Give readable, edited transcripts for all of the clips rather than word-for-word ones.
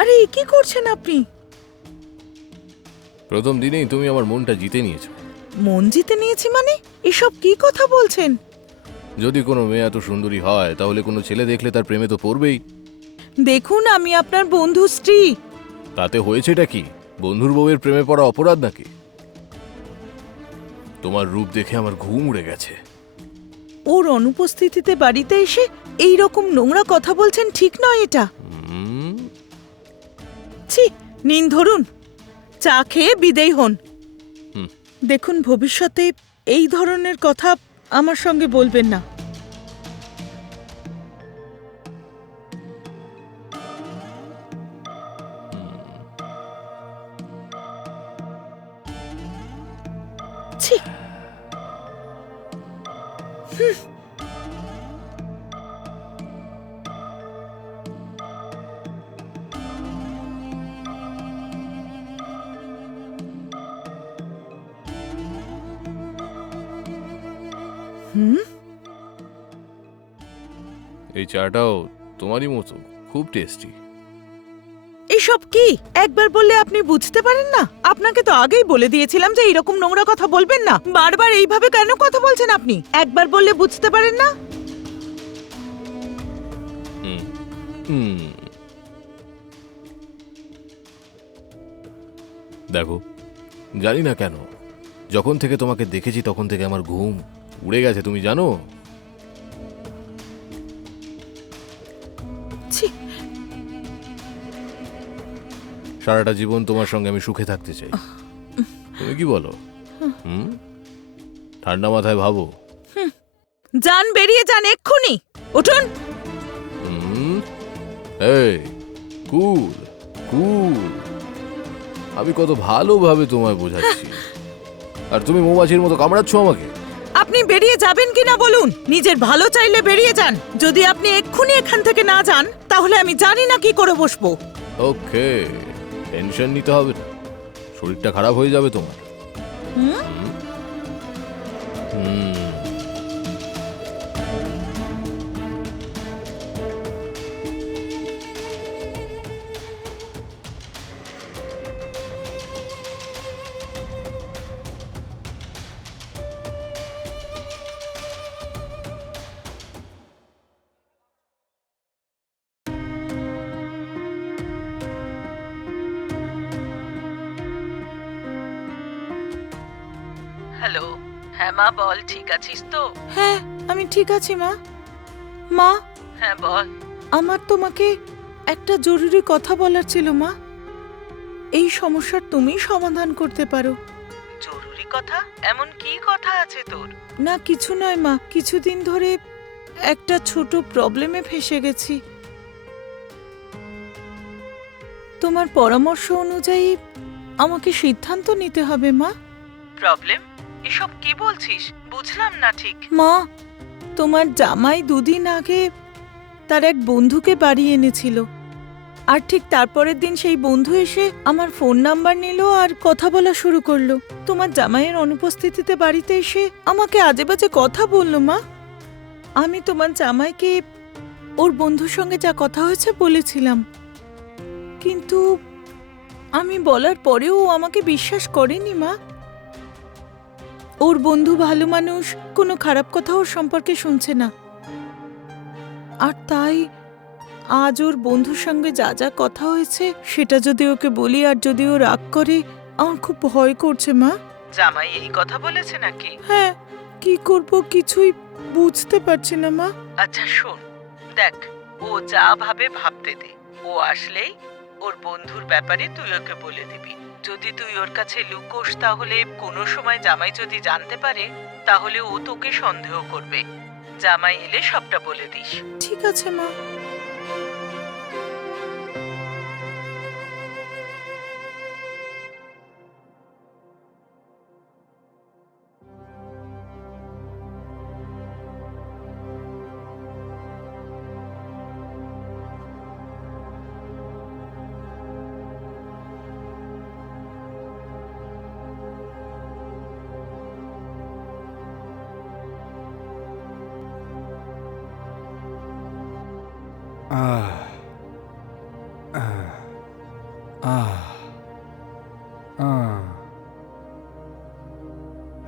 আরে কি করছেন আপনি? প্রথম দিনেই তুমি আমার মনটা জিতে নিয়েছো। মন জিতে নিয়েছি মানে? এসব কি কথা বলছেন? যদি কোনো মেয়ে এত সুন্দরী হয় তাহলে কোনো ছেলে দেখলে তার প্রেমে তো পড়বেই। দেখুন, আমি আপনার বন্ধু স্ত্রী। তাতে হয়েছেটা কি? বন্ধুর বউয়ের প্রেমে পড়া অপরাধ নাকি? তোমার রূপ দেখে আমার ঘুম উড়ে গেছে। ওর অনুপস্থিতিতে বাড়িতে এসে এই রকম নোংরা কথা বলছেন, ঠিক নয় এটা। ছি, নিন ধরুন, চা খেয়ে বিদেয় হন। দেখুন, ভবিষ্যতে এই ধরনের কথা আমার সঙ্গে বলবেন না। ছি। এই চাটাও তোমারই মতো খুব টেস্টি। এসব কি? একবার বললে আপনি বুঝতে পারেন না? আপনাকে তো আগেই বলে দিয়েছিলাম যে এইরকম নোংরা কথা বলবেন না। বারবার এইভাবে কেন কথা বলছেন আপনি? একবার বললে বুঝতে পারেন না? দেখো, জানি না কেন যখন থেকে তোমাকে দেখেছি তখন থেকে আমার ঘুম উড়ে গেছে, তুমি জানো? ছি। সারাটা জীবন তোমার সঙ্গে আমি সুখে থাকতে চাই। তুমি কি বলো? ঠান্ডা মাথায় ভাবো। যান, বেরিয়ে যান এক্ষুনি। উঠুন। এই, কুল কুল, আমি কত ভালোভাবে তোমায় বোঝাচ্ছি, আর তুমি মৌমাছির মতো কামড়াচ্ছ আমাকে। আপনি বেরিয়ে যাবেন কিনা বলুন? নিজের ভালো চাইলে বেরিয়ে যান। যদি আপনি এক্ষুনি এখান থেকে না যান তাহলে আমি জানি না কি করে বসবো। ওকে, টেনশন নিতে হবে না, শরীরটা খারাপ হয়ে যাবে তোমার। হ্যালো। হ্যাঁ মা, বল, ঠিক আছিস তো? হ্যাঁ, আমি ঠিক আছি মা। মা। হ্যাঁ বল। আমার তোমাকে একটা জরুরি কথা বলার ছিল মা। এই সমস্যার তুমি সমাধান করতে পারো। জরুরি কথা? এমন কি কথা আছে তোর? না, কিছু নয় মা, কিছুদিন ধরে একটা ছোট প্রবলেমে ফেঁসে গেছি। তোমার পরামর্শ অনুযায়ী আমাকে সিদ্ধান্ত নিতে হবে মা। প্রবলেম? এসব কি বলছিস? বুঝলাম না ঠিক। মা, তোমার জামাই দুদিন আগে তার এক বন্ধুকে বাড়ি এনেছিল, আর ঠিক তারপরের দিন সেই বন্ধু এসে আমার ফোন নাম্বার নিল আর কথা বলা শুরু করলো। তোমার জামাইয়ের অনুপস্থিতিতে বাড়িতে এসে আমাকে আজে বাজে কথা বললো মা। আমি তোমার জামাইকে ওর বন্ধুর সঙ্গে যা কথা হয়েছে বলেছিলাম, কিন্তু আমি বলার পরেও ও আমাকে বিশ্বাস করেনি মা। ওর বন্ধু ভালো মানুষ, কোনো খারাপ কথা ওর সম্পর্কে শুনছে না। আর তাই আজ ওর বন্ধুর সঙ্গে যা যা কথা হয়েছে সেটা যদি ওকে বলি আর যদি ও রাগ করে, আমার খুব ভয় করছে মা। জামাই এই কথা বলেছে নাকি? হ্যাঁ, কি করব কিছুই বুঝতে পারছি না মা। আচ্ছা শোন, দেখ, ও যা ভাবে ভাবতে দে। ও আসলেই ওর বন্ধুর ব্যাপারে তুই ওকে বলে দিবি। যদি তুই ওর কাছে লুকোস তাহলে কোনো সময় জামাই যদি জানতে পারে তাহলে ও তোকে সন্দেহ করবে। জামাই এলে সবটা বলে দিস। ঠিক আছে মা।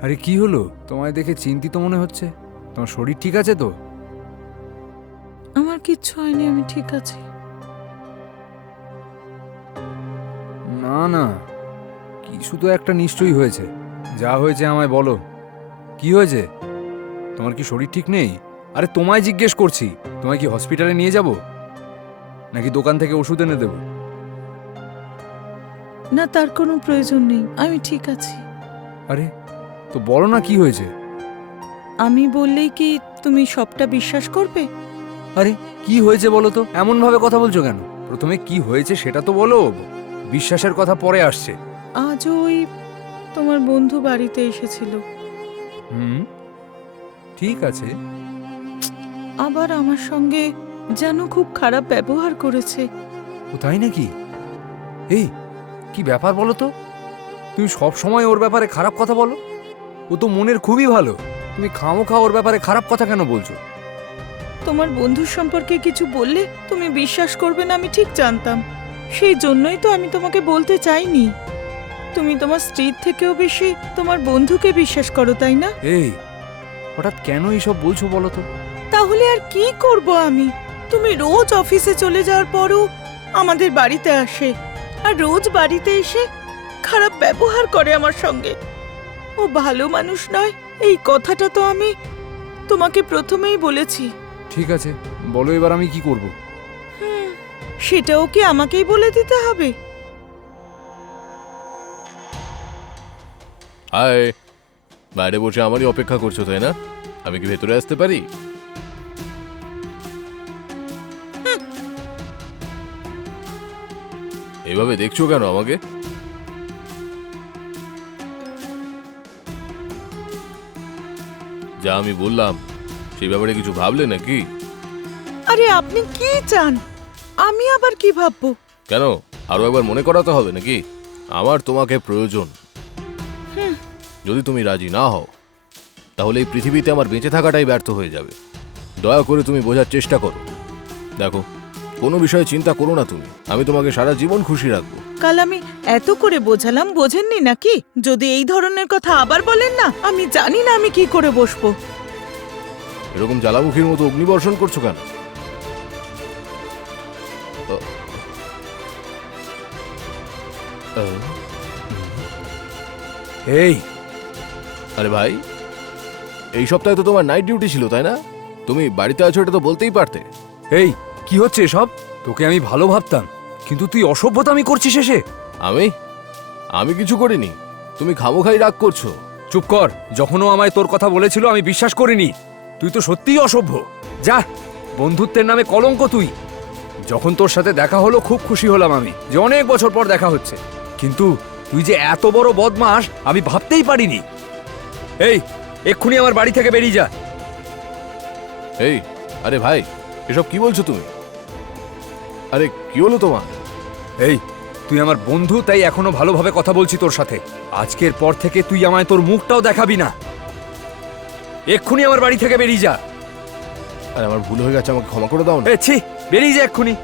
আরে কি হলো? তোমায় দেখে চিন্তিত মনে হচ্ছে। তোমার শরীর ঠিক আছে তো? আমার কিচ্ছু হয়নি, আমি ঠিক আছি। না না, কিছু তো একটা নিশ্চয়ই হয়েছে। যা হয়েছে আমায় বলো, কি হয়েছে? তোমার কি শরীর ঠিক নেই? আরে তোমায় জিজ্ঞেস করছি, তোমায় কি হসপিটালে নিয়ে যাব, নাকি দোকান থেকে ওষুধ এনে দেবো? না, তার কোনো প্রয়োজন নেই, আমি ঠিক আছি। আরে তো বলো না কি হয়েছে। আমি বললেই কি তুমি সবটা বিশ্বাস করবে? আরে কি হয়েছে বলো তো, এমন ভাবে কথা বলছো কেন? প্রথমে কি হয়েছে সেটা তো বলো, বিশ্বাসের কথা পরে আসছে। আজ ওই তোমার বন্ধু বাড়িতে এসেছিল। ঠিক আছে। আবার আমার সঙ্গে যেন খুব খারাপ ব্যবহার করেছে। ও তাই নাকি? এই কি ব্যাপার বলো তো? তুমি সব সময় ওর ব্যাপারে খারাপ কথা বলো। ও তো মনের খুবই ভালো, তুমি খামোখা ওর ব্যাপারে খারাপ কথা কেন বলছো? তোমার বন্ধুর সম্পর্কে কিছু বললে তুমি বিশ্বাস করবে না, আমি ঠিক জানতাম। সেই জন্যই তো আমি তোমাকে বলতে চাইনি। তুমি তোমার স্ত্রীর থেকেও বেশি তোমার বন্ধুকে বিশ্বাস করো, তাই না? এই হঠাৎ কেন এইসব বলছো বলো তো? তাহলে আর কি করব আমি? তুমি রোজ অফিসে চলে যাওয়ার পরও আমাদের বাড়িতে আসে, আর রোজ বাড়িতে এসে খারাপ ব্যবহার করে আমার সঙ্গে। ও ভালো মানুষ নয়, এই কথাটা তো আমি তোমাকে প্রথমেই বলেছি। ঠিক আছে, বলো এবার আমি কি করব? সেটাও কি আমাকেই বলে দিতে হবে? হাই, বাইরে বসে আমারই অপেক্ষা করছো তাই না? আমি কি ভেতরে আসতে পারি? এভাবে দেখছো কেন আমাকে? যা আমি বললাম সেই ব্যাপারে কিছু ভাবলে নাকি? আরে আপনি কি চান? আমি আবার কি ভাববো? কেন, আরো একবার মনে করাতে হবে নাকি? আমার তোমাকে প্রয়োজন। যদি তুমি রাজি না হও তাহলে এই পৃথিবীতে আমার বেঁচে থাকাটাই ব্যর্থ হয়ে যাবে। দয়া করে তুমি বোঝার চেষ্টা করো। দেখো, কোনো বিষয়ে চিন্তা করো না তুমি, আমি তোমাকে সারা জীবন খুশি রাখবো। কাল আমি এত করে বোঝালাম, বোঝেননি নাকি? যদি এই ধরনের কথা আবার বলেন না, আমি জানি না আমি কি করে বসবো। এরকম জ্বালামুখীর মতো অগ্নিবর্ষণ করছো কেন? এই আরে ভাই, এই সপ্তাহে তো তোমার নাইট ডিউটি ছিল তাই না? তুমি বাড়িতে আছো এটা তো বলতেই পারতে। এই কি হচ্ছে এসব? তোকে আমি ভালো ভাবতাম, কিন্তু তুই অসভ্যতামি করছিস এসে। আমি কিছু করিনি, তুমি খামোখাই রাগ করছো। চুপ কর, যখনও আমায় তোর কথা বলেছিল আমি বিশ্বাস করিনি। তুই তো সত্যিই অসভ্য। যা, বন্ধুত্বের নামে কলঙ্ক তুই। যখন তোর সাথে দেখা হলো খুব খুশি হলাম আমি যে অনেক বছর পর দেখা হচ্ছে, কিন্তু তুই যে এত বড় বদমাশ আমি ভাবতেই পারিনি। এই এক্ষুনি আমার বাড়ি থেকে বেরিয়ে যা। এই আরে ভাই, এসব কি বলছো তুমি? আরে কি হলো তোমার? এই তুই আমার বন্ধু, তাই এখনো ভালোভাবে কথা বলছি তোর সাথে। আজকের পর থেকে তুই আমায় তোর মুখটাও দেখাবি না। এক্ষুনি আমার বাড়ি থেকে বেরিয়ে যা। আরে আমার ভুল হয়ে গেছে, আমাকে ক্ষমা করে দাও না। ছি, বেরিয়ে যা এক্ষুনি।